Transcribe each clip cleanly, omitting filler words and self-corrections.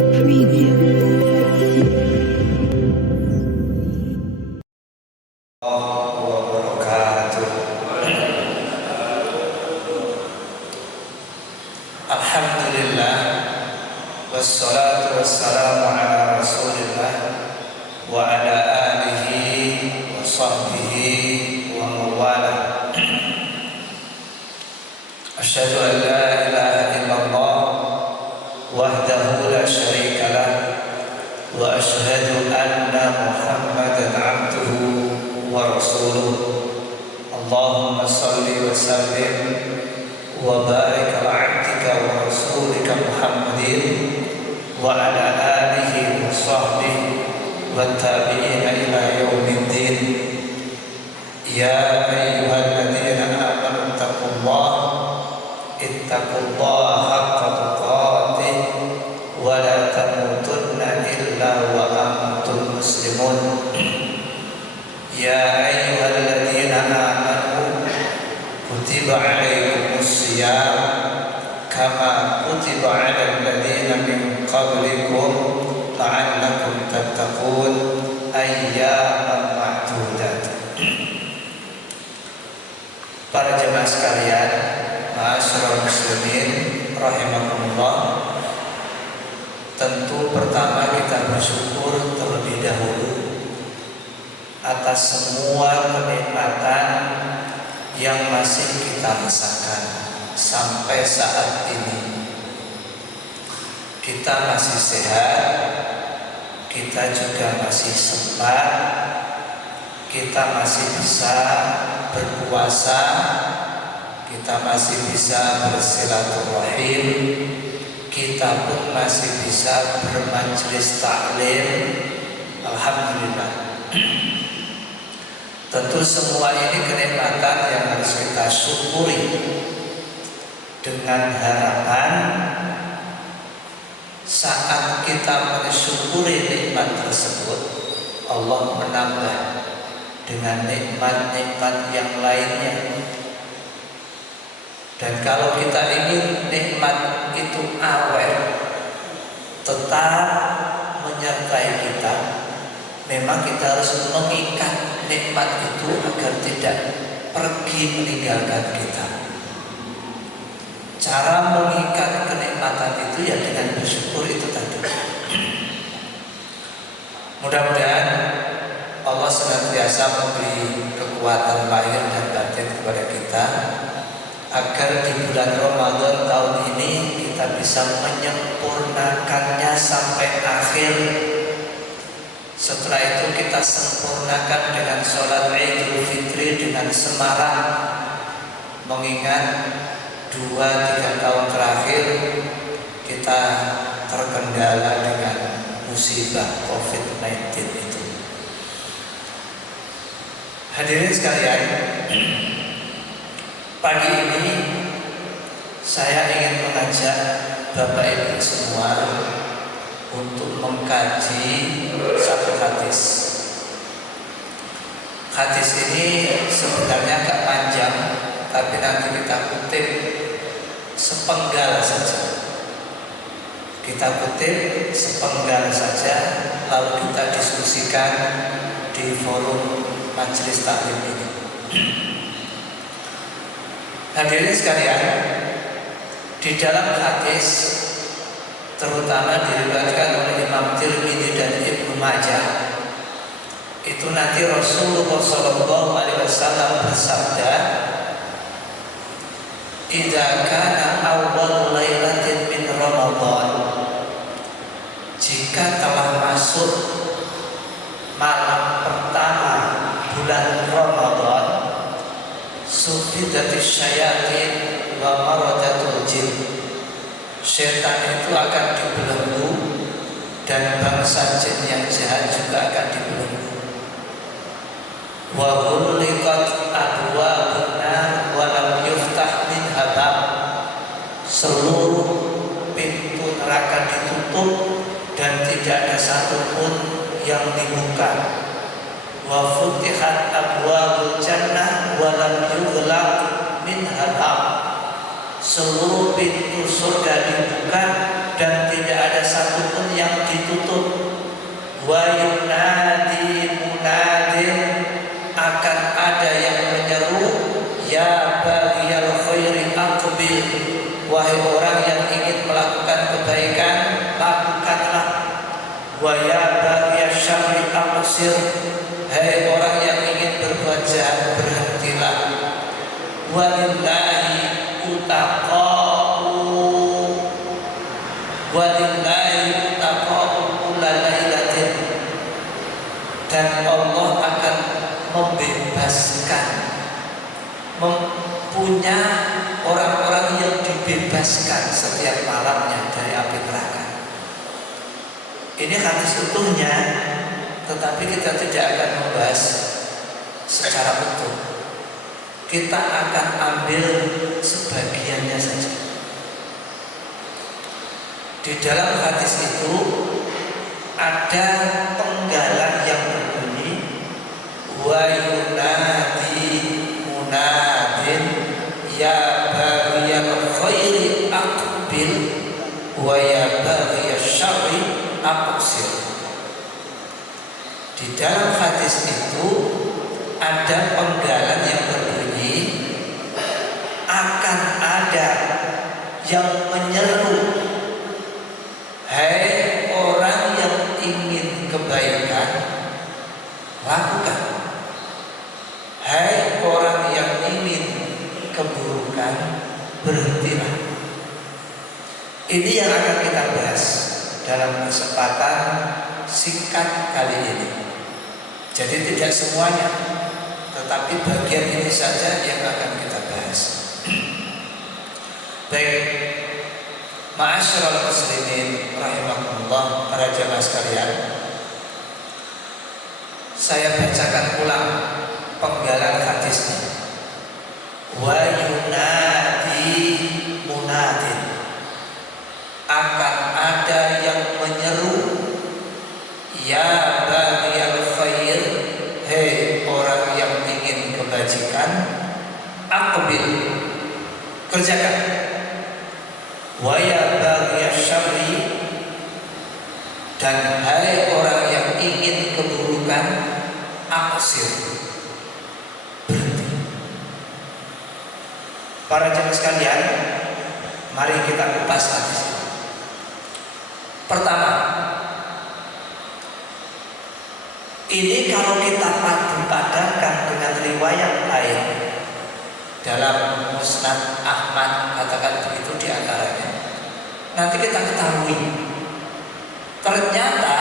Preview. Alhamdulillah, wassalatu wassalamu ala rasulillah wa ala alihi wa sahbihi wa mawala. Asyhadu an la ilaha illallah wahdahu la syarika lah wa asyhadu anna Muhammadan abduhu wa rasuluh. Allahumma salli wa sallim wa barik ala abdika wa rasulika Muhammadin wa ala alihi wa sahbihi wa tabi'ina ila yaumiddin. Ya ayyuhalladzina amanu ittaqullaha haqqa tuqatih wa la tamutunna illa wa antum muslimun. Ya ayyuhalladzina amanu kutiba alaikumus siyam kama kutiba alal ladzina min qablikum la'allakum tattaqun ayyaman ma'dudat. Para jemaah sekalian, ma'asyiral muslimin rahimakumullah, tentu pertama kita bersyukur terlebih dahulu atas semua kenikmatan yang masih kita rasakan sampai saat ini. Kita masih sehat, kita juga masih sempat, kita masih bisa berpuasa, kita masih bisa bersilaturahim, kita pun masih bisa bermajelis taklim. Alhamdulillah. Tentu semua ini kenikmatan yang harus kita syukuri, dengan harapan saat kita mensyukuri nikmat tersebut, Allah menambah dengan nikmat-nikmat yang lainnya. Dan kalau kita ingin nikmat itu awet, tetap menyertai kita, memang kita harus mengikat nikmat itu agar tidak pergi meninggalkan kita. Cara mengikat kenikmatan itu ya dengan bersyukur itu tadi. Mudah-mudahan Allah senantiasa memberi kekuatan lahir dan batin kepada kita agar di bulan Ramadan tahun ini kita bisa menyempurnakannya sampai akhir. Setelah itu kita sempurnakan dengan sholat Idul Fitri dengan semarak, mengingat 2-3 tahun terakhir kita terkendala dengan musibah COVID-19 itu. Hadirin sekalian, pagi ini saya ingin mengajak Bapak Ibu semua untuk mengkaji satu hadis. Hadis ini sebenarnya agak panjang, tapi nanti kita kutip sepenggal saja. Kita kutip sepenggal saja, lalu kita diskusikan di forum majelis taklim ini. Hadirin sekalian, di dalam hadis, terutama diriwayatkan oleh Imam Tirmidzi dan Ibnu Majah, itu nanti Rasulullah SAW bersabda, "Idza kana awwal lailatin min Ramadan," jika telah masuk malam pertama bulan Ramadan, "sufidatis syayatin wa maradatul jin," setan itu akan dibelenggu dan bangsa jin yang jahat juga akan dibelenggu. Wa ghulqat abwaabun nar wa lam yuftah minha bab, seluruh pintu neraka ditutup dan tidak ada satupun yang dibuka. Wa futihat abwaabul jannah wa lam yughlaq minha bab, seluruh pintu surga dibuka dan tidak ada satupun ditutup. Wa yunadi munadin, akan ada yang menyeru, ya baghiyal khairi aqbil, wahai orang yang ingin melakukan kebaikan, lakukanlah. Wa ya baghiyasy syarri aqsir, hai orang yang ingin berbuat jahat, berhentilah. Walillahi utaqa'u, walillahi utaqa'u kulla lailatin, dan Allah akan membebaskan, mempunya orang-orang yang dibebaskan setiap malamnya dari api neraka. Ini hadis utuhnya, tetapi kita tidak akan membahas secara utuh. Kita akan ambil sebagiannya saja. Di dalam hadis itu ada penggalan yang berbunyi, wa yunadi munadin ya baghiyal khairi aqbil wa ya baghiyasy syarri aqsir. Di dalam hadis itu ada penggalan yang berbunyi, akan ada yang menyeru, hai orang yang ingin kebaikan, lakukan. Hai orang yang ingin keburukan, berhentilah. Ini yang akan kita bahas dalam kesempatan singkat kali ini. Jadi tidak semuanya, tetapi bagian ini saja yang akan kita bahas. Baik, ma'asyiral muslimin rahimakumullah, para jamaah sekalian, saya bacakan ulang penggalan hadisnya. Wa yunadi munadin, akan ada yang menyeru, ya baghiyal khair, hei orang yang ingin kebajikan, aqbil, kerjakan. Wa ya baghiyasy syarri, dan hai orang yang ingin keburukan, aqsir, berhenti. Para jemaah sekalian, mari kita kupas hadis. Pertama, ini kalau kita padu-padankan dengan riwayat lain dalam Musnad Ahmad, katakan begitu di antaranya, nanti kita ketahui ternyata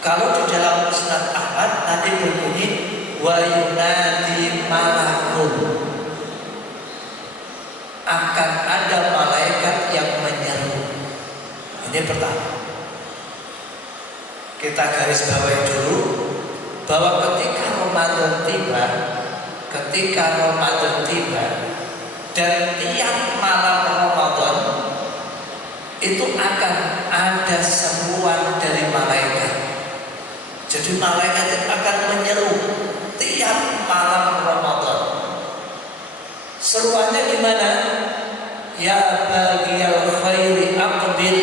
kalau di dalam Musnad Ahmad nanti berbunyi wa yunadi malakun, akan ada malaikat yang menyeru. Ini pertama. Kita garis bawahi dulu bahwa ketika Ramadan tiba dan tiap malam Ramadan itu akan ada seruan dari malaikat. Jadi malaikat akan menyeru tiap malam Ramadan. Seruannya gimana? Ya baghiyal khairi aqbil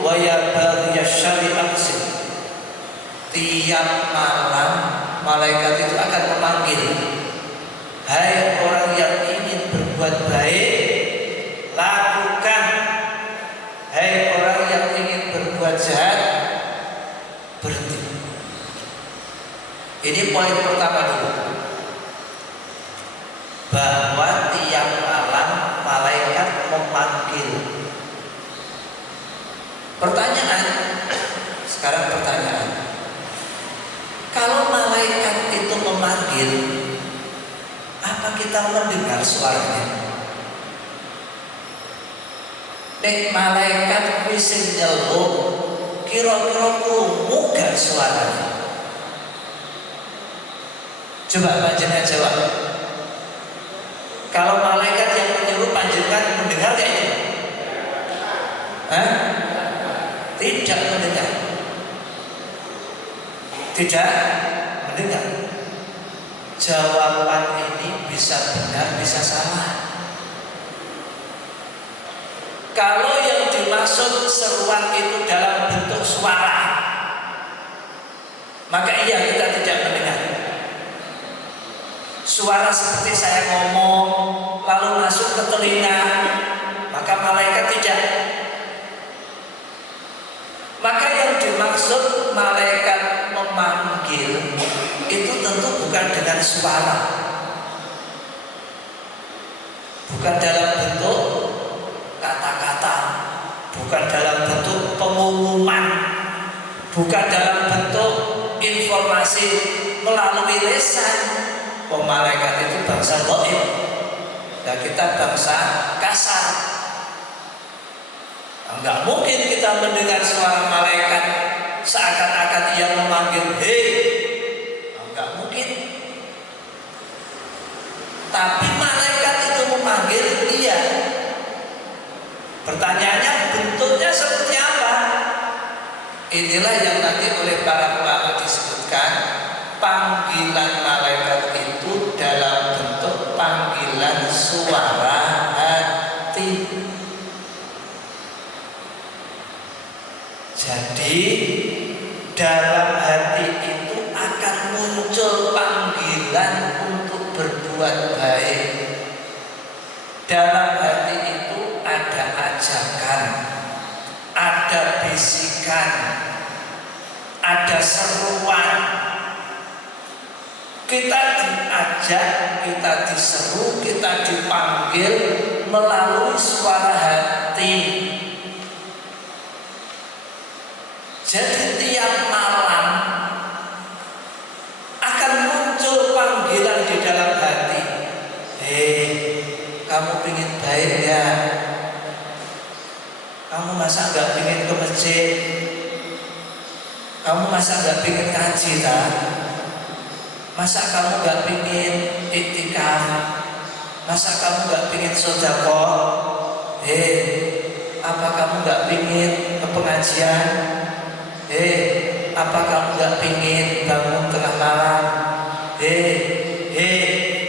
wa ya baghiyasy syarri aqsir. Tiap malam malaikat itu akan memanggil, hai orang yang ingin berbuat baik, lakukan. Hai orang yang ingin berbuat jahat, berhenti. Ini poin pertama dulu, bahwa tiap malam malaikat memanggil. Sekarang pertanyaan, kalau malaikat itu memanggil, apa kita mendengar suaranya? Nek malaikat wis nyeluk, kira-kira krungu gak suaranya? Coba panjenengan jawab. Kalau malaikat yang menyuruh panjenengan mendengar kayaknya? Tidak mendengar. Tidak mendengar. Jawaban ini bisa benar, bisa salah. Kalau yang dimaksud seruan itu dalam bentuk suara suara, maka iya kita tidak mendengar. Suara seperti saya ngomong lalu masuk ke telinga, maka malaikat tidak. Maka yang dimaksud malaikat memanggil itu tentu bukan dengan suara, bukan dalam bentuk kata-kata, bukan dalam bentuk pengumuman, bukan dalam bentuk informasi melalui lisan. Malaikat itu bangsa gaib, dan kita bangsa kasar. Enggak mungkin kita mendengar suara malaikat seakan-akan ia memanggil hei, enggak mungkin. Tapi malaikat itu memanggil dia. Pertanyaannya bentuknya seperti apa? Inilah yang nanti oleh para ulama disebutkan, panggilan malaikat itu dalam bentuk panggilan suara hati. Jadi dalam hati itu akan muncul panggilan untuk berbuat baik. Dalam hati itu ada ajakan, ada bisikan, ada seruan. Kita diajak, kita diseru, kita dipanggil melalui suara hati. Jadi tiap malam akan muncul panggilan di dalam hati. Hei, kamu pingin baik ya? Kamu masa gak pingin ke masjid? Kamu masa gak pingin ngaji tak? Masa kamu gak pingin iktikaf? Masa kamu gak pingin sedekah? Hei, apa kamu gak pingin ke pengajian? Hei, apa kamu gak pingin bangun tengah malam? Hei,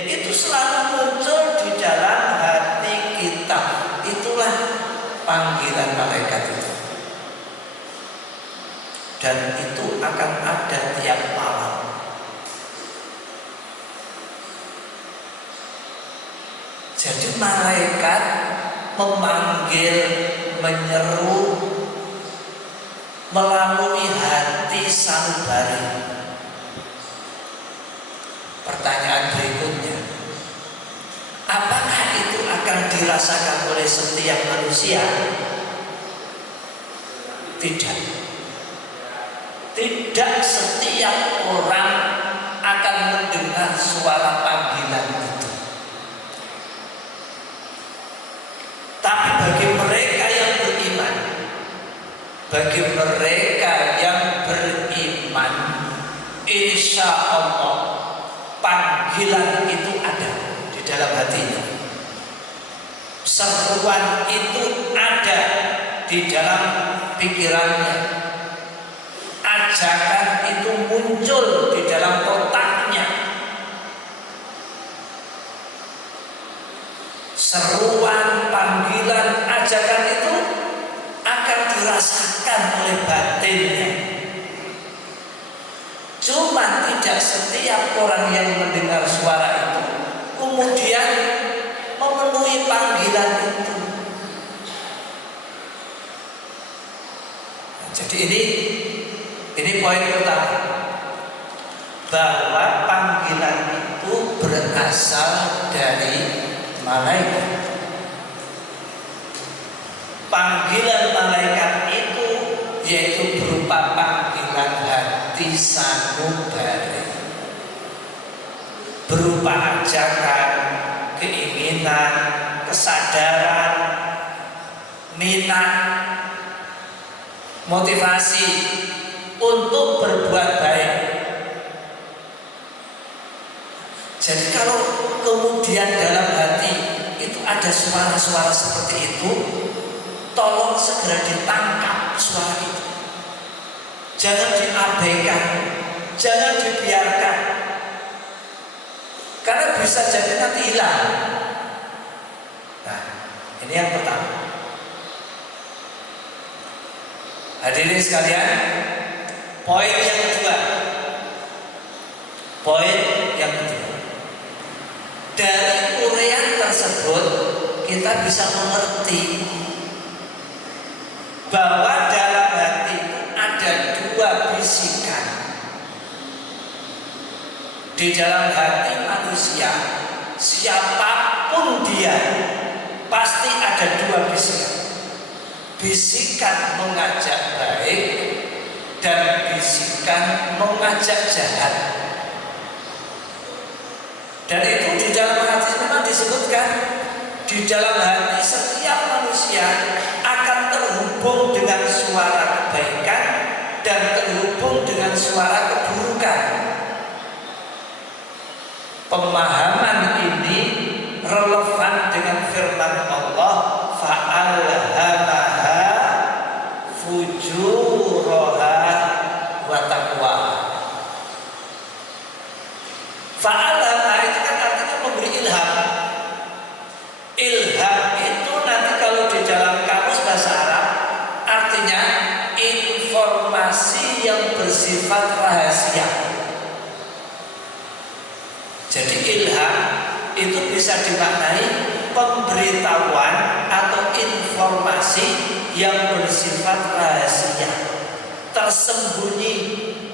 itu selalu muncul di dalam hati kita. Itulah panggilan malaikat itu. Dan itu akan ada tiap malam. Jadi malaikat memanggil, menyeru melalui hati sanubari. Pertanyaan berikutnya, apakah itu akan dirasakan oleh setiap manusia? Tidak. Tidak setiap orang akan mendengar suara panggilan itu. Tapi bagi mereka yang beriman, bagi mereka yang beriman, insya Allah panggilan itu ada di dalam hatinya. Seruan itu ada di dalam pikirannya. Ajakan itu muncul di dalam otaknya. Seruan, panggilan, ajakan itu akan dirasakan oleh batinnya. Cuma tidak setiap orang yang mendengar suara itu kemudian memenuhi panggilan itu. Jadi ini poin pertama, bahwa panggilan itu berasal dari malaikat. Panggilan malaikat itu yaitu berupa panggilan hati sanubari, berupa ajakan, keinginan, kesadaran, minat, motivasi untuk berbuat baik. Jadi kalau kemudian dalam hati itu ada suara-suara seperti itu, tolong segera ditangkap suara itu. Jangan diabaikan, jangan dibiarkan, karena bisa jadi nanti hilang. Nah, ini yang pertama. Hadirin sekalian, poin yang kedua. Poin yang kedua. Dari uraian tersebut kita bisa mengerti bahwa dalam hati itu ada dua bisikan. Di dalam hati manusia, siapapun dia, pasti ada dua bisikan. Bisikan mengajak baik dan bisikan mengajak jahat. Dan itu di dalam hati memang disebutkan, di dalam hati setiap manusia akan terhubung dengan suara kebaikan dan terhubung dengan suara keburukan. Pemahaman ini relevan dengan firman Allah, fa'alhamaha fujuraha wa taqwaha. Fa'alhamaha itu kan artinya memberi ilham. Ilham itu nanti kalau di dalam kamus bahasa Arab artinya informasi yang bersifat rahasia. Jadi ilham itu bisa dimaknai pemberitahuan atau informasi yang bersifat rahasia, tersembunyi,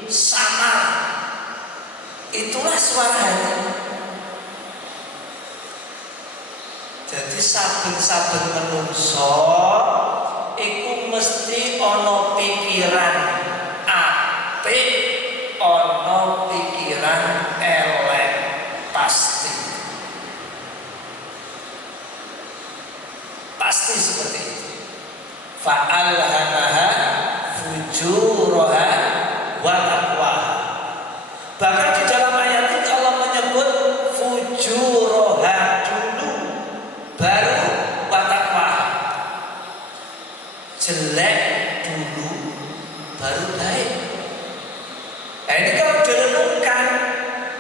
samar. Itulah suara hati. Jadi saben-saben menungso iku mesti ono pikiran apik, ono pikiran elek. Pasti seperti itu. Fa'alhamaha fujuraha wa taqwaha. Bahkan di dalam ayat ini Allah menyebut fujuraha dulu, baru wa taqwaha. Jelek dulu, baru baik. Nah ini kalau direnungkan,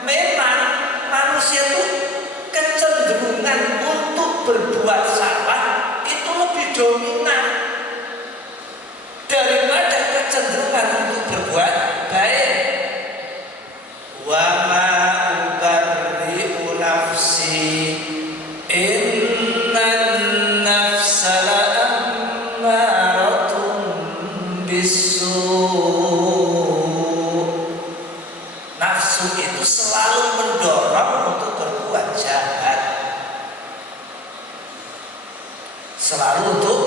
memang manusia itu kecenderungan untuk berbuat salah itu lebih dominan daripada kecenderungan untuk berbuat baik. Wa ma ubarri'u nafsi innan nafsa la'ammaratun bisu'. Nafsu itu selalu mendorong untuk berbuat jahat, selalu untuk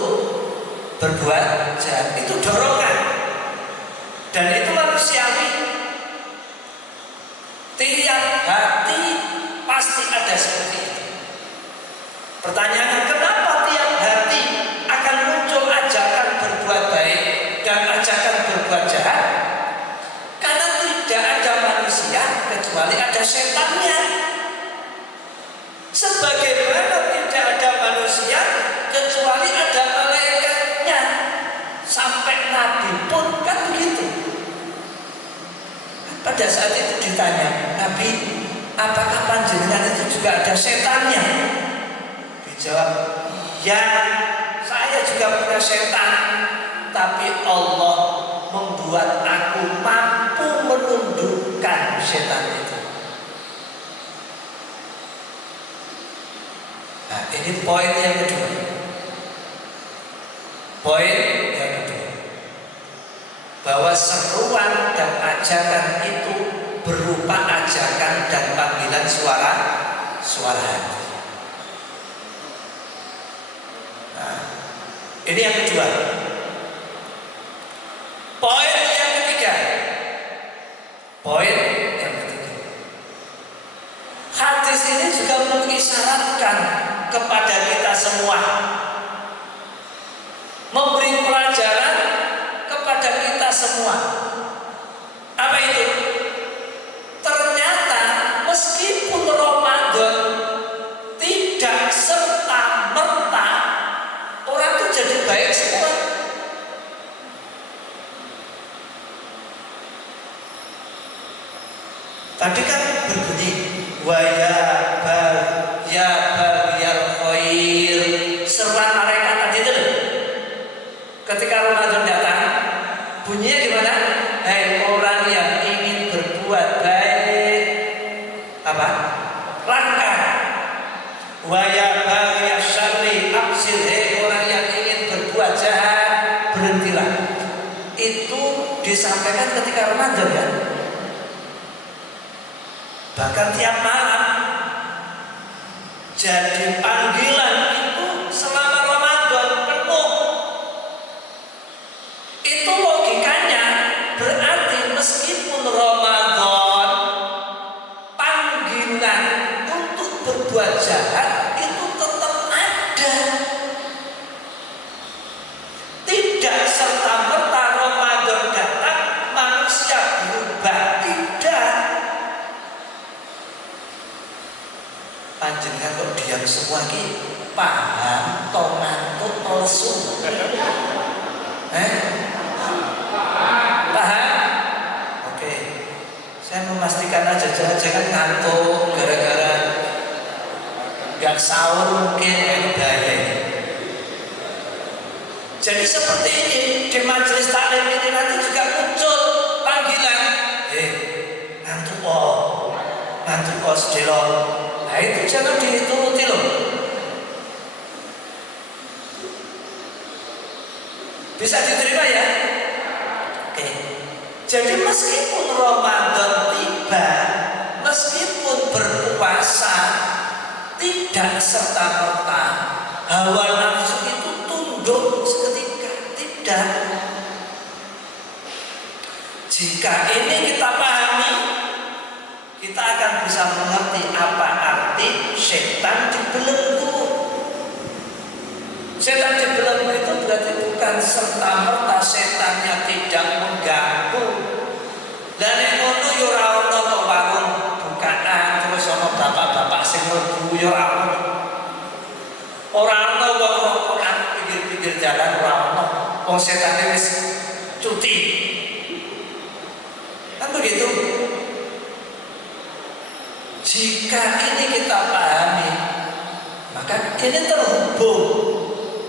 berbuat jahat. Itu dorongan, dan itu manusiawi. Tiap hati pasti ada seperti itu. Pertanyaannya, kenapa tiap hati akan muncul ajakan berbuat baik dan ajakan berbuat jahat? Karena tidak ada manusia kecuali ada setannya. Sebagaimana tidak ada manusia kecuali ada malaikatnya. Sampai Nabi pun kan begitu. Pada saat itu ditanya, Nabi, apakah panjenengan itu juga ada setannya? Dijawab, ya, saya juga punya setan, tapi Allah membuat aku mampu menundukkan setan itu. Nah, ini poin yang kedua. Poin yang kedua, bahwa seruan dan ajakan itu berupa ajakan dan panggilan suara hati. Nah, ini yang kedua. Poin yang ketiga. Poin yang ketiga. Hadis ini juga mengisyaratkan kepada kita semua, memberi pelajaran kepada kita semua. Apa itu? Ternyata meskipun Ramadan tidak serta-merta orang itu jadi baik semua. Tadi kan berbunyi wa ya baghiyal khair. Seruan mereka tadi itu ketika Ramadan datang, Bunyinya gimana? Hei orang yang ingin berbuat baik, apa? Langkah. Wa ya baghiya syarri absir. Hei orang yang ingin berbuat jahat, berhentilah. Itu disampaikan ketika Ramadan ya. Bahkan tiap malam. Jadi panggilan itu selama Ramadan penuh. Itu logikanya berarti meskipun Ramadan panggilan untuk berbuat jahat itu tetap ada. Tidak serta-merta Ramadan datang manusia berubah, tidak. Panjenengan kok diam semua ini paham toh ngantuk toh lesu? Paham? Oke. Saya memastikan aja jangan ngantuk gara-gara nggak sahur mungkin ini bahaya. Jadi seperti ini di majelis taklim ini nanti juga muncul panggilan, ngantuk kok sedelok. Nah itu jangan dituruti loh. Bisa diterima ya? Oke. Jadi meskipun Ramadan tiba, meskipun berpuasa, tidak serta-merta hawa nafsu itu tunduk seketika. Tidak. Jika ini kita pahami, kita akan bisa mengerti apa arti setan dibelenggu. Setan dibelenggu itu berarti bukan serta-merta setannya tidak mengganggu. Dan yang ngono yo ora ono to warung bukaan terus ono bapak-bapak sing mlebu yo ora ono. Ora ono wong rokokan pinggir-pinggir jalan ora ono. Wong setane wis cuti. Kan begitu. Jika ini kita pahami, maka ini terhubung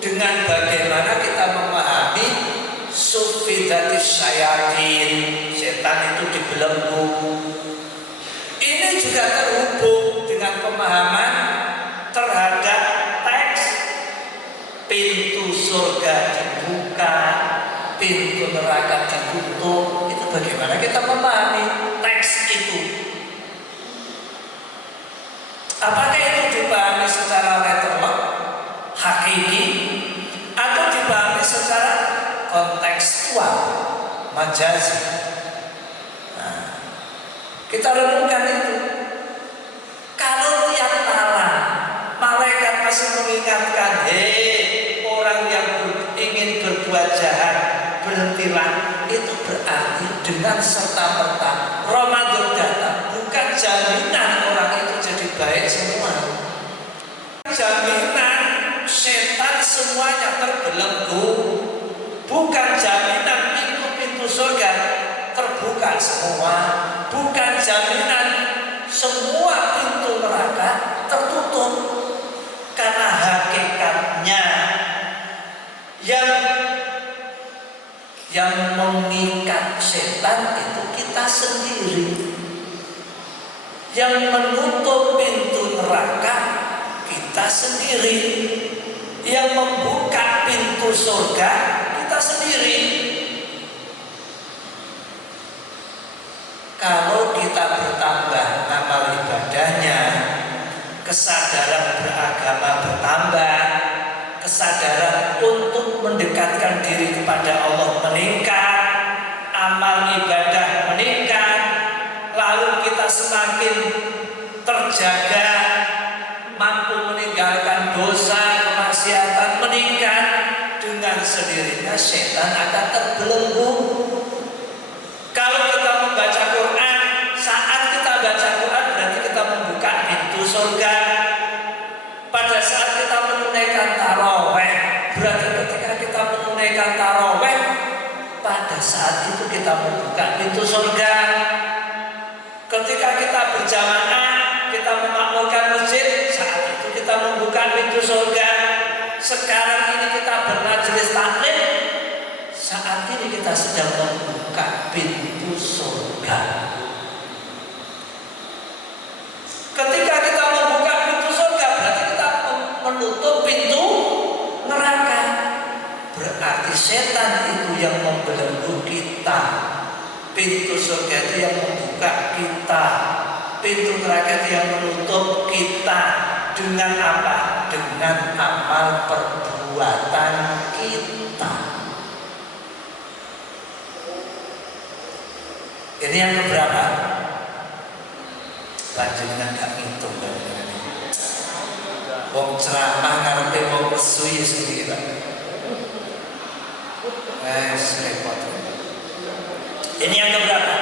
dengan bagaimana kita memahami sufidatis syayatin, setan itu dibelenggu. Ini juga terhubung dengan pemahaman terhadap teks pintu surga dibuka, pintu neraka ditutup. Itu bagaimana kita memahami teks itu. Apakah itu dipahami secara letterlock, hakiki, atau dipahami secara kontekstual, majazi? Nah, kita renungkan itu. Kalau tiap malam malaikat masih mengingatkan, hei orang yang ingin berbuat jahat, berhentilah. Itu berarti dengan serta-merta Ramadan datang bukan jaminan orang itu jadi baik semua. Jaminan setan semuanya terbelenggu, bukan jaminan pintu-pintu surga terbuka semua, bukan jaminan semua pintu neraka tertutup. Karena hakikatnya yang mengikat setan itu kita sendiri. Yang menutup pintu neraka kita sendiri. Yang membuka pintu surga kita sendiri. Kalau kita bertambah amal ibadahnya, kesadaran beragama bertambah, kesadaran untuk mendekatkan diri kepada Allah meningkat, amal ibadah meningkat, lalu kita semakin terjaga, mampu meninggalkan dosa, kemaksiatan meningkat, dengan sendirinya setan akan terbelenggu. Kalau kita membaca Quran, saat kita baca Quran berarti kita membuka pintu surga. Pada saat kita menunaikan taraweh, berarti ketika kita menunaikan taraweh, pada saat itu kita membuka pintu surga. Ketika kita berjamaah, kita memakmurkan masjid, saat itu kita membuka pintu surga. Sekarang ini kita bermajelis taklim, saat ini kita sedang membuka pintu surga. Ketika kita membuka pintu surga, berarti kita menutup pintu neraka. Berarti setan itu yang membelenggu kita, pintu surga itu yang membuka kita, pintu neraka itu yang menutup kita. Dengan apa? Dengan amal perbuatan kita. Ini yang keberapa? Panjenengan gak ngitung kan? Wong ceramah ngarepe wong kesuwi sendiri Pak. Repot. Ini yang keberapa?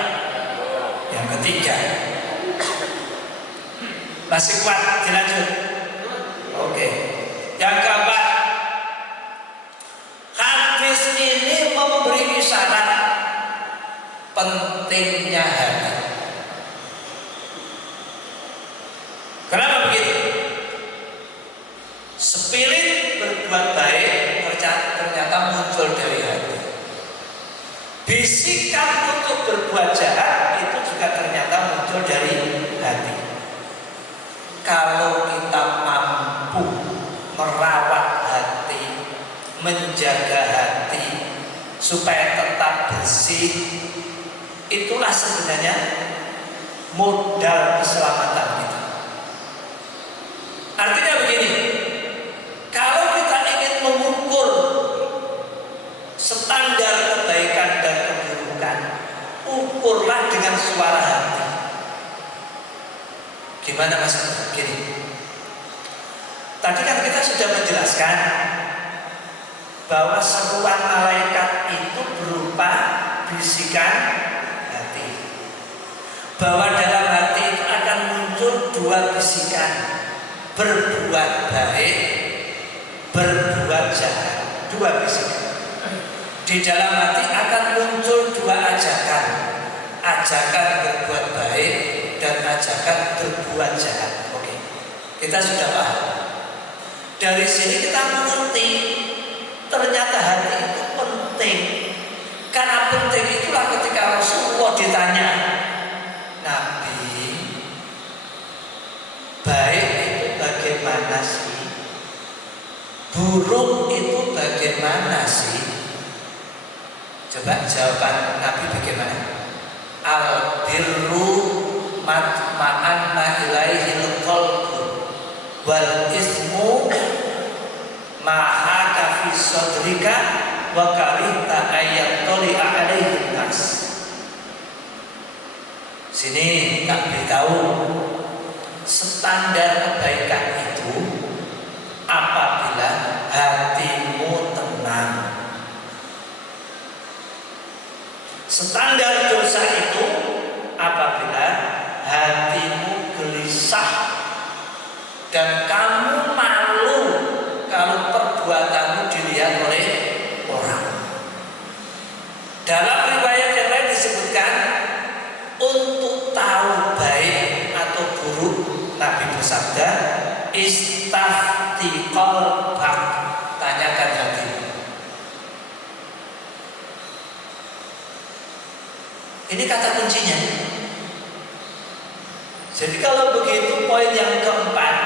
Yang ketiga. Masih kuat, dilanjut. Oke. Yang keempat, hadis ini memberi isyarat pentingnya hati. Kenapa begitu? Spirit berbuat baik ternyata muncul dari hati. Bisikan untuk berbuat jahat itu juga ternyata muncul dari hati. Kalau kita mampu merawat hati, menjaga hati supaya tetap bersih, itulah sebenarnya modal keselamatan kita. Artinya begini, kalau kita ingin mengukur standar kebaikan dan keburukan, ukurlah dengan suara hati. Gimana Mas? Gini. Tadi kan kita sudah menjelaskan bahwa seruan malaikat itu berupa bisikan hati. Bahwa dalam hati itu akan muncul dua bisikan, berbuat baik, berbuat jahat. Dua bisikan. Di dalam hati akan muncul dua ajakan. Ajakan berbuat baik dan ajakan berbuat jahat. Oke, kita sudah paham. Dari sini kita mengerti ternyata hati itu penting. Karena penting itulah ketika Rasulullah ditanya, Nabi, baik itu bagaimana sih? Buruk itu bagaimana sih? Coba jawaban Nabi bagaimana? Al-birru matma'anna ilaihil qalbu wal ismu ma'aka fi sadrika wa karihta ayyatoli'a alaihin nas. Sini tak beritahu standar kebaikan itu apabila hatimu tenang. Standar dosa itu apabila hatimu gelisah dan kamu malu kalau perbuatanmu dilihat oleh orang. Dalam riwayat yang lain disebutkan untuk tahu baik atau buruk, Nabi bersabda, istafti qalbak, tanyakan hatimu. Ini kata kuncinya. Jadi kalau begitu poin yang keempat,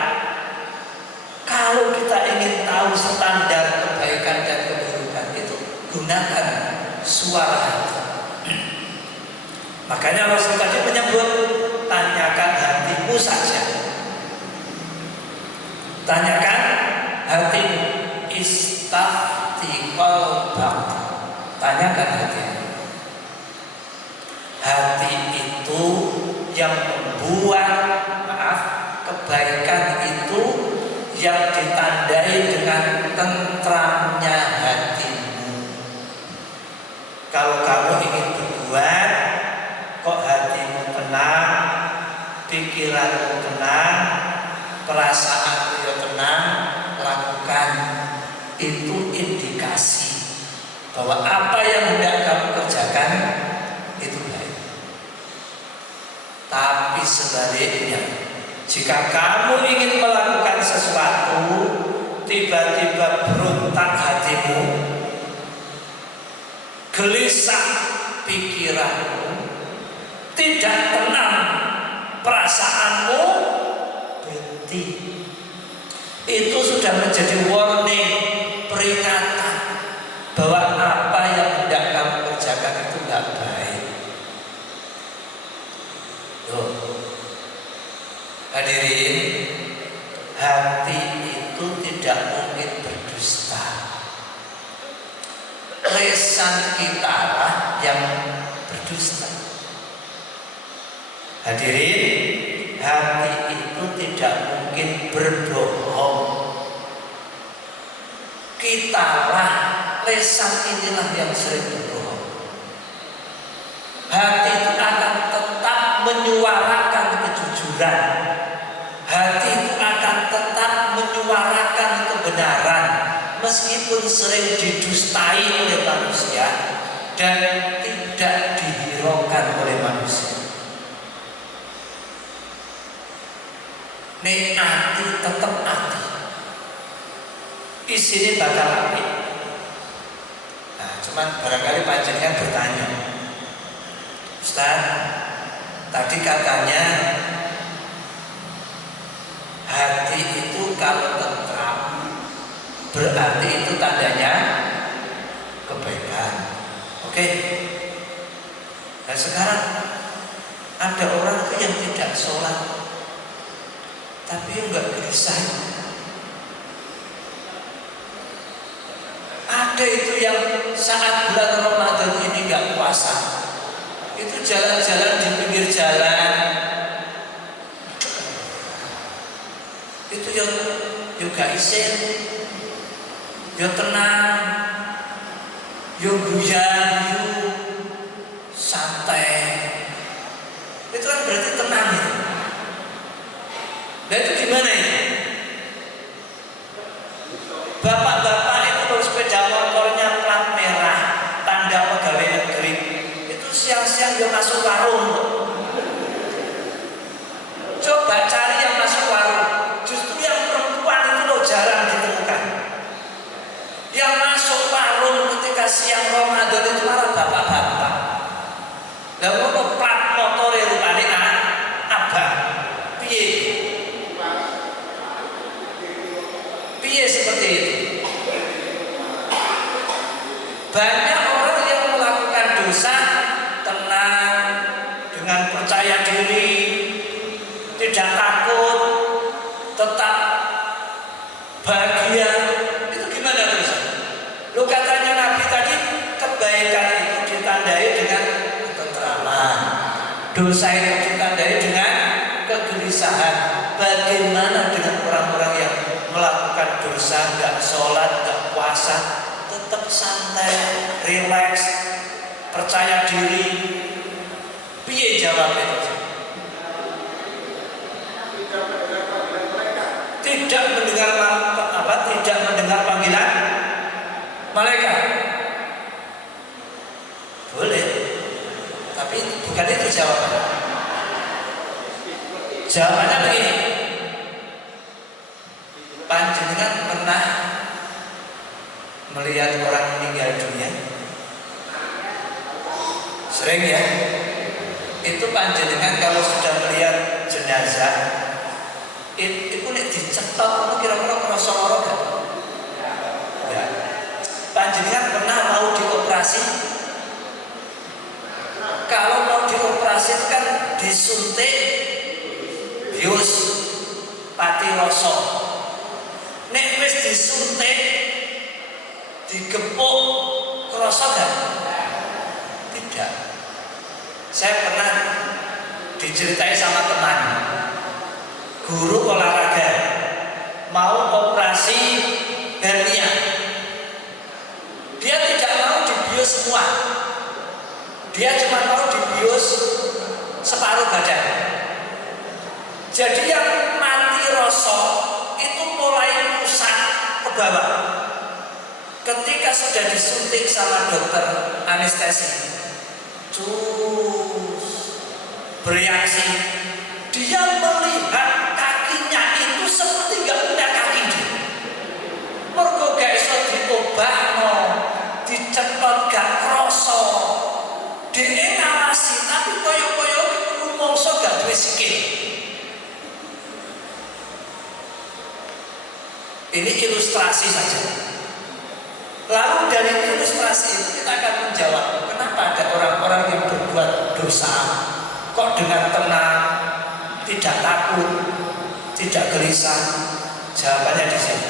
kalau kita ingin tahu standar kebaikan dan keburukan itu, gunakan suara hati. Makanya Rasul tadi menyebut tanyakan hatimu saja. Tanyakan hatimu, istafti qalbak, tanyakan hatimu. Hati itu yang membuat, kebaikan itu yang ditandai dengan tentramnya hatimu. Kalau kamu ingin berbuat, kok hatimu tenang, pikiranmu tenang, perasaanmu ya tenang, lakukan. Itu indikasi bahwa apa yang hendak kamu kerjakan itu baik. Tapi sebaliknya, jika kamu ingin melakukan sesuatu, tiba-tiba berontak hatimu, gelisah pikiranmu, tidak tenang perasaanmu, berhenti. Itu sudah menjadi warning, peringatan bahwa apa yang hendak kamu kerjakan itu nggak baik. Loh, hadirin, hati itu tidak mungkin berdusta. Lisan kita lah yang berdusta. Hadirin, hati itu tidak mungkin berbohong. Kitalah, lisan inilah yang sering berbohong. Hati itu akan tetap menyuarakan kejujuran. Hati itu akan tetap menyuarakan kebenaran, meskipun sering didustai oleh manusia dan tidak dihiraukan oleh manusia. Nek hati tetap hati, isinya bakal api. Nah, cuman barangkali panjenengan bertanya, Ustaz, tadi katanya hati itu kalau tentram berarti itu tandanya kebaikan. Oke. Nah sekarang ada orang itu yang tidak sholat, tapi enggak gelisah. Ada itu yang saat bulan Ramadan ini enggak puasa, itu jalan-jalan di pinggir jalan, itu yang juga isin, yang tenang, yang guyan, santai. Itu kan berarti tenang itu. Dan itu gimana ini? Bapak-bapak itu kalau sepeda motornya plat merah, tanda pegawai negeri, itu siang-siang dia masuk warung. Coba cari yang masuk warung. Justru yang perempuan itu loh jarang ditemukan. Yang masuk warung ketika siang Ramadan itu malah bapak-bapak. Lah ngono plat motore rupane abang. Piye? Piye seperti itu? Banyak orang yang melakukan dosa tenang, dengan percaya diri, tidak takut, tetap bahagia. Itu gimana terus? Lu katanya Nabi tadi, kebaikan itu ditandai dengan ketentraman, dosa itu ditandai dengan kegelisahan. Bagaimana dengan orang-orang yang melakukan dosa, nggak sholat, nggak puasa, tetap santai, rileks, percaya diri? Piye jawabnya? Tidak mendengar tidak mendengar panggilan malaikat. Boleh, tapi bukan itu jawabannya. Jawabannya begini, panjenengan pernah melihat orang meninggal dunia? Sering ya? Itu panjenengan kalau sudah melihat jenazah, itu nek dicetok kira-kira krasa lara gak? Ya. Panjenengan pernah mau dioperasi? Kalau mau dioperasi itu kan disuntik bius pati rasa. Nek wis disuntik digepuk krasa gak? Tidak. Saya pernah diceritai sama teman, guru olahraga mau operasi hernia. Dia tidak mau dibius semua, dia cuma mau dibius separuh badan. Jadi yang mati rasa itu mulai pusat ke bawah. Ketika sudah disuntik sama dokter anestesi, terus bereaksi, dia melihat kakinya itu seperti gak punya kaki. Mergo gak iso diobahno, dicetot gak kroso ilustrasi saja. Lalu dari ilustrasi itu kita akan menjawab, kenapa ada orang-orang yang berbuat dosa kok dengan tenang, tidak takut, tidak gelisah? Jawabannya di sini.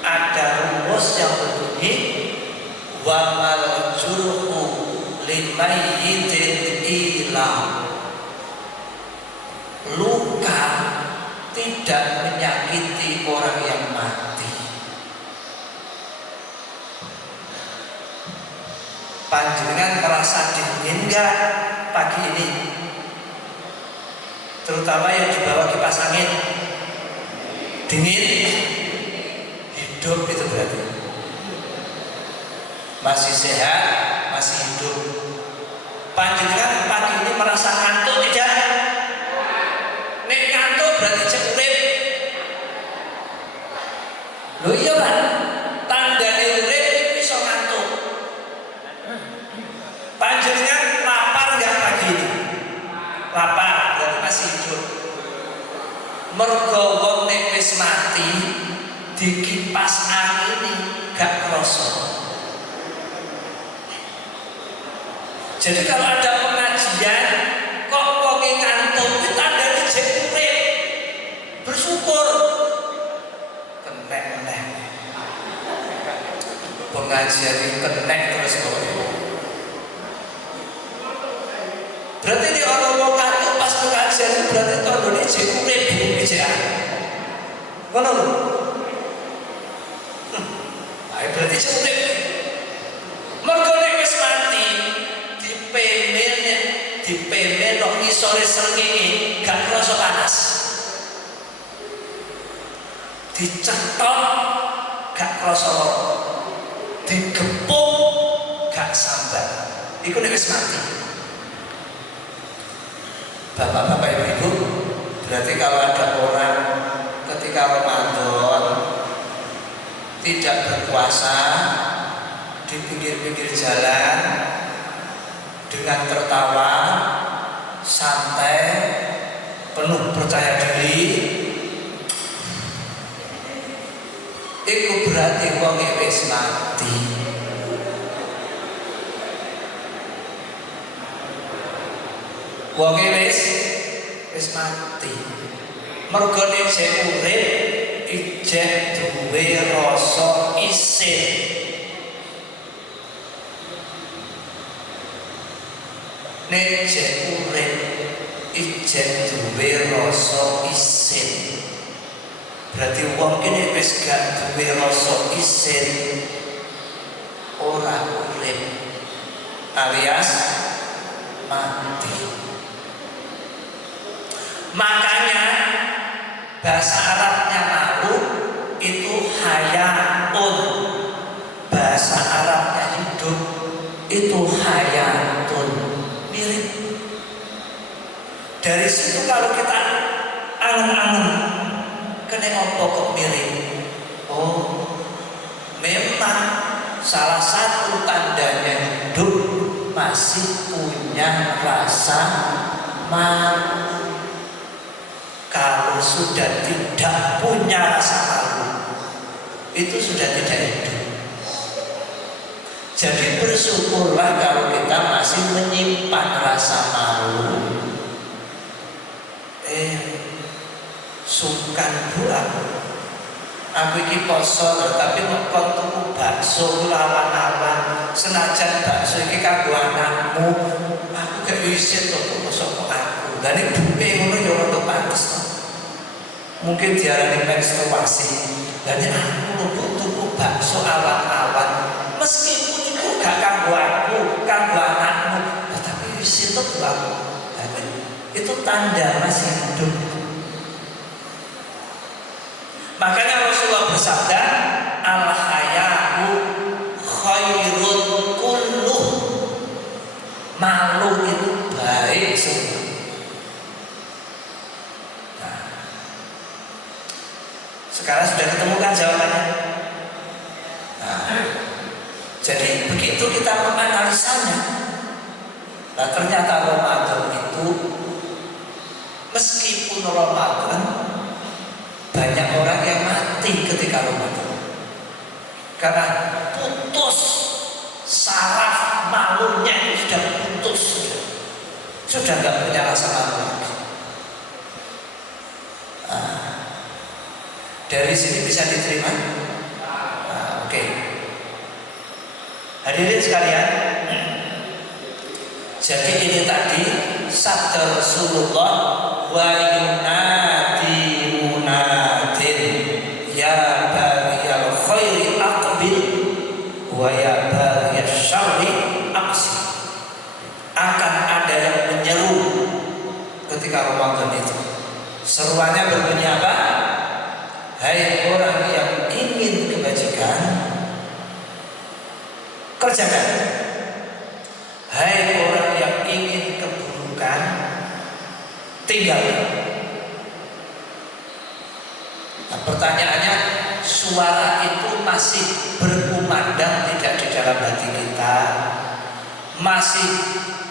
Ada rumus yang berbunyi, wa mal jurhu limayyitin ilah. Luka tidak menyakiti orang yang mati. Panjenengan merasa dingin enggak pagi ini? Terutama yang di bawah kipas angin. Dingin? Hidup itu berarti. Masih sehat, masih hidup. Panjenengan pagi ini merasa ngantuk tidak? Nek ngantuk berarti cepet. Loh iya kan? Tanda urip iso ngantuk. Panjenengan lapar nggak pagi ini? Lapar, berarti masih hidup. Mergo wong nek wis mati di kipas angin ini gak krasa. Jadi kalau ada pengajian kok wonge ngantuk, itu tandane jek urip. Bersyukur. Kenek-kenek. Pengajian ini kenek terus kok. Berarti ini orang mau ngantuk pas pengajian itu berarti tandane jek urip bumi jek. Ngono lho. Berarti jek urip. Mergo nek wis mati dipemel nang isore srengenge gak krasa panas. Dicetok gak krasa lara. Digepuk gak sambat. Iku nek wis mati. Bapak-bapak ibu-ibu, berarti kalau ada orang ketika Ramadan tidak berpuasa di pinggir-pinggir jalan dengan tertawa, santai, penuh percaya diri, itu berarti wong wis mati. Wong wis mati. Mergo nek jek urip, ijek duwe rasa isin. Nek jek urip ijek duwe rasa isin. Berarti wong ini wis gak duwe rasa isin, ora urip, alias mati. Makanya bahasa Arabnya malu itu hayaun, bahasa Arabnya hidup itu hayatun. Mirip. Dari situ kalau kita angen-angen, kena apa kok mirip? Oh, memang salah satu tandanya hidup masih punya rasa malu. Kalau sudah tidak punya rasa malu, itu sudah tidak hidup. Jadi bersyukurlah kalau kita masih menyimpan rasa malu. Sungkan doa. Aku iki poso tapi kok tuku bakso lawan-lawan. Senajan bakso iki kanggo anakmu, aku gak isin to tuku sapa aku. Lah nek duwe ngono ya ora pantes. Mungkin diarani menstruasi. Lah nek aku tuku bakso awan-awan, meskipun itu gak kanggo aku, kanggo anakmu, tetapi isin to aku. Itu tanda masih hidup. Makanya Rasulullah bersabda, al-haya'u khairun kulluh. Malu itu baik semua. Nah, sekarang sudah ketemukan jawabannya. Nah, jadi begitu kita menganalisanya, nah ternyata Ramadan itu, meskipun Ramadan, banyak orang yang mati ketika Ramadan. karena putus saraf malunya itu sudah putus, sudah nggak punya rasa malu lagi. Dari sini bisa diterima? Oke. Hadirin sekalian, jadi ini tadi sabda Rasulullah, wa yunadi munadin ya bariyal khairi aqbil wa ya bariyal syarri aqsi. Akan ada yang menyeru ketika Ramadan itu. Seruannya berbunyi apa? Hai orang yang ingin kebajikan, kerjakan. Hai orang yang ingin keburukan, tinggalkan. Nah, pertanyaannya, suara itu masih berkumandang tidak di dalam hati kita? Masih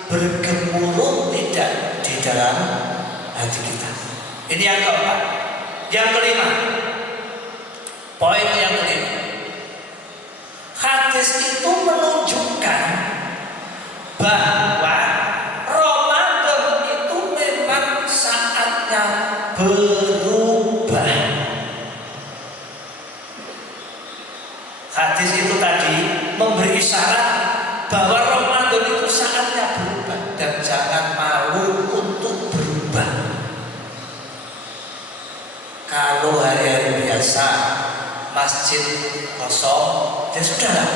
bergemuruh tidak di dalam hati kita? Ini yang keempat. Yang kelima, poin yang kelima, hadis itu menunjukkan bahwa Ramadan itu memang saatnya berubah. Hadis itu tadi memberi isyarat bahwa Ramadan itu saatnya berubah dan jangan malu untuk berubah. Kalau hari-hari biasa masjid kosong, ya sudahlah.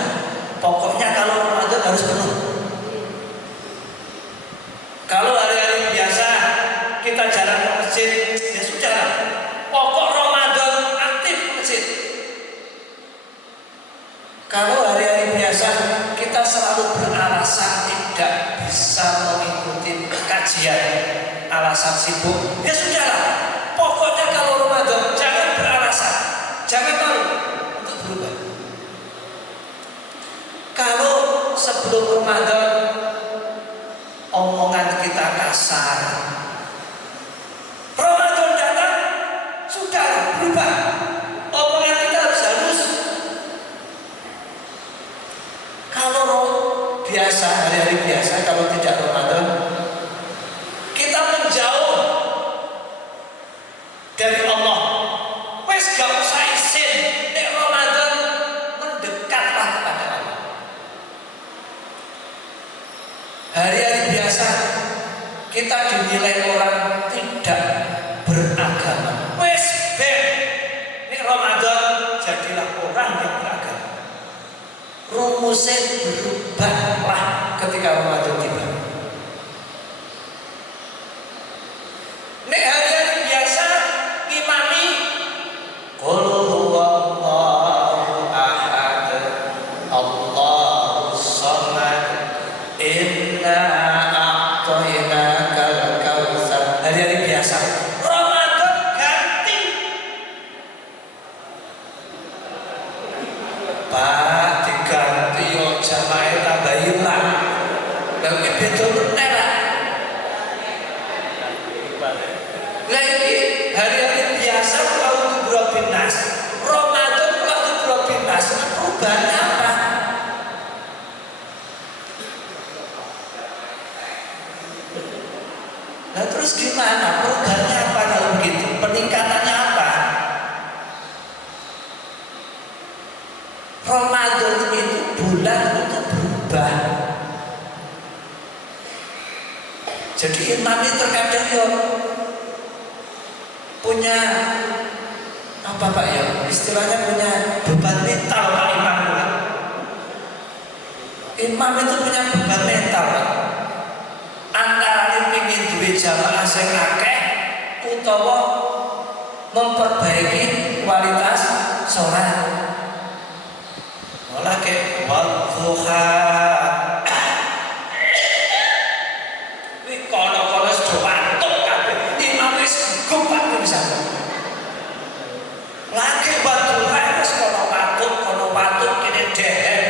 Pokoknya kalau Ramadan harus penuh. Kalau hari-hari biasa kita jarang ke masjid, ya sudahlah. Pokok Ramadan aktif ke masjid. Kalau hari-hari biasa kita selalu beralasan tidak bisa mengikuti kajian, alasan sibuk, ya sudahlah. Pokoknya kalau Ramadan jangan beralasan, jangan malu untuk berubah. Kalau sebelum Ramadan omongan kita kasar, Ramadan datang sudah berubah, omongan kita harus halus. Kalau biasa, hari-hari biasa, kalau tidak Ramadan, kita menjauh dari Allah. Wes gak usah isin, nek Ramadan mendekatlah kepada Allah. Hari-hari biasa kita dinilai orang tidak beragama. Wes ben, nek Ramadan jadilah orang yang beragama. Rumusnya berubahlah ketika Ramadan tiba. Nek hari-hari biasa ngimami qul huwallahu ahad Allahus samad inna a'tainakal kautsar. Hari-hari biasa. Ramadan ganti. Pak diganti yo jamaah tambah ilang. Lah iki beda meneh. Nah ini hari-hari biasa kalau berubah nas, Ramadan kalau berubah nas, perubahannya apa? Nah terus gimana? Perubahannya apa kalau begitu? Peningkatannya apa? Ramadan itu bulan untuk berubah. Jadi imam ini terkadang ya punya apa Pak ya, istilahnya punya beban mental Pak Imam. Imam itu punya beban mental Pak. Antara ingin duit jamaah sing akeh utawa memperbaiki kualitas sholat. Malah kayak wadduha kono-kono sudah patuk kabeh. Imam wis gugup Pak bisa. Lagi wadduha wis kono patuk kene deher.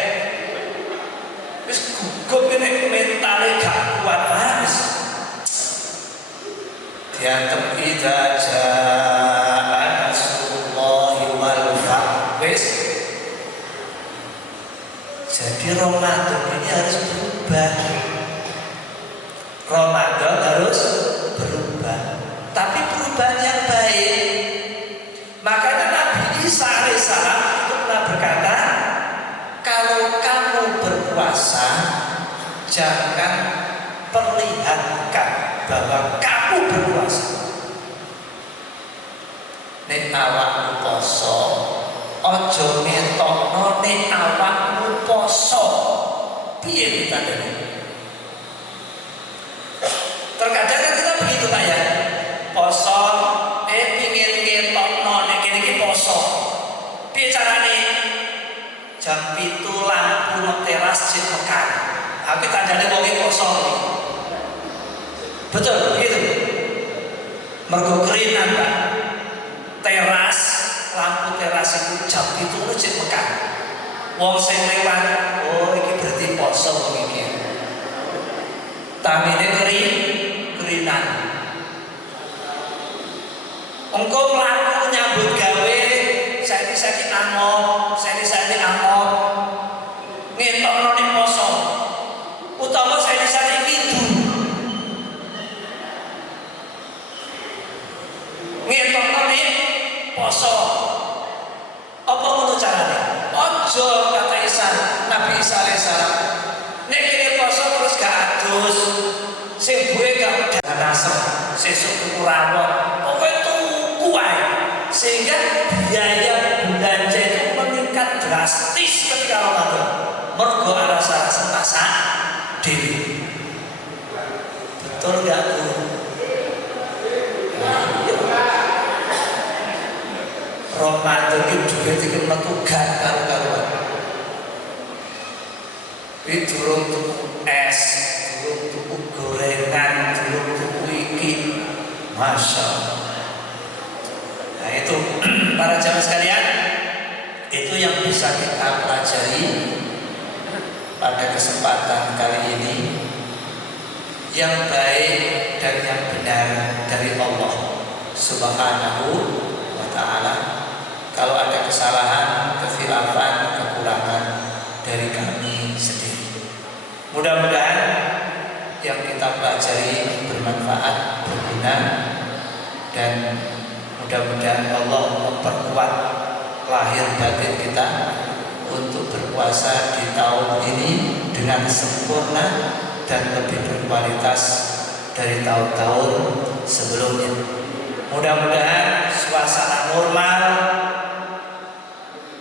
Wis gugup ini mentale gak kuat habis. Dianggap idza jaa nasrullahi wal fath. Wis berubah. Ramadan harus berubah, tapi perubahan yang baik. Makanya Nabi Isa alaihissalam itu pernah berkata, kalau kamu berpuasa, jangan perlihatkan bahwa kamu berpuasa. Nek awakmu poso, ojo ngetokno nek awakmu poso. Piye ditandani? Terkadang kan kita begitu Pak ya, poso, pingin ngetokno nek kene iki poso. Piye carane? Jam 7 lampu nang teras jek mekan. Aku tandane wong iki poso. Betul begitu. Mergo kerinan Pak. Teras, lampu teras itu jam 7 jek mekan. Wong sing lewat, oh iki berarti poso wong iki. Tamine kerinan. Engko mlaku nyambut gawe, saiki angop, saiki angop. Ngetokno ning poso. Utawa saiki widu. Ngetokno ning poso. Apa ngono carane? Ojo kata Isa, Nabi Isa alaihissalam. Nek kene poso terus gak adus, sing buwe gak udah nasem, sesuk tuku rawon, pokoke tuku wae. Sehingga biaya belanja itu meningkat drastis ketika Ramadan. Mergo rasa-rasa masak dhewe. Betul gak Bu? Ramadan itu juga tidak metugas karu-karuan. Ini durung tuku es, durung tuku gorengan, durung tuku iki, masya Allah. Nah itu para jamaah sekalian, itu yang bisa kita pelajari pada kesempatan kali ini, yang baik dan yang benar dari Allah Subhanahu wa Ta'ala. Kalau ada kesalahan, kefilafan, kekurangan dari kami sendiri. Mudah-mudahan yang kita pelajari bermanfaat, berguna, dan mudah-mudahan Allah memperkuat lahir batin kita untuk berpuasa di tahun ini dengan sempurna dan lebih berkualitas dari tahun-tahun sebelumnya. Mudah-mudahan suasana normal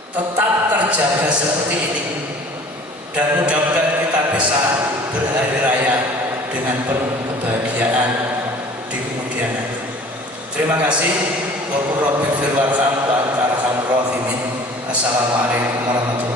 tetap terjaga seperti ini, dan mudah-mudahan kita bisa berhari raya dengan penuh kebahagiaan di kemudian hari. Terima kasih. Assalamualaikum warahmatullahi wabarakatuh.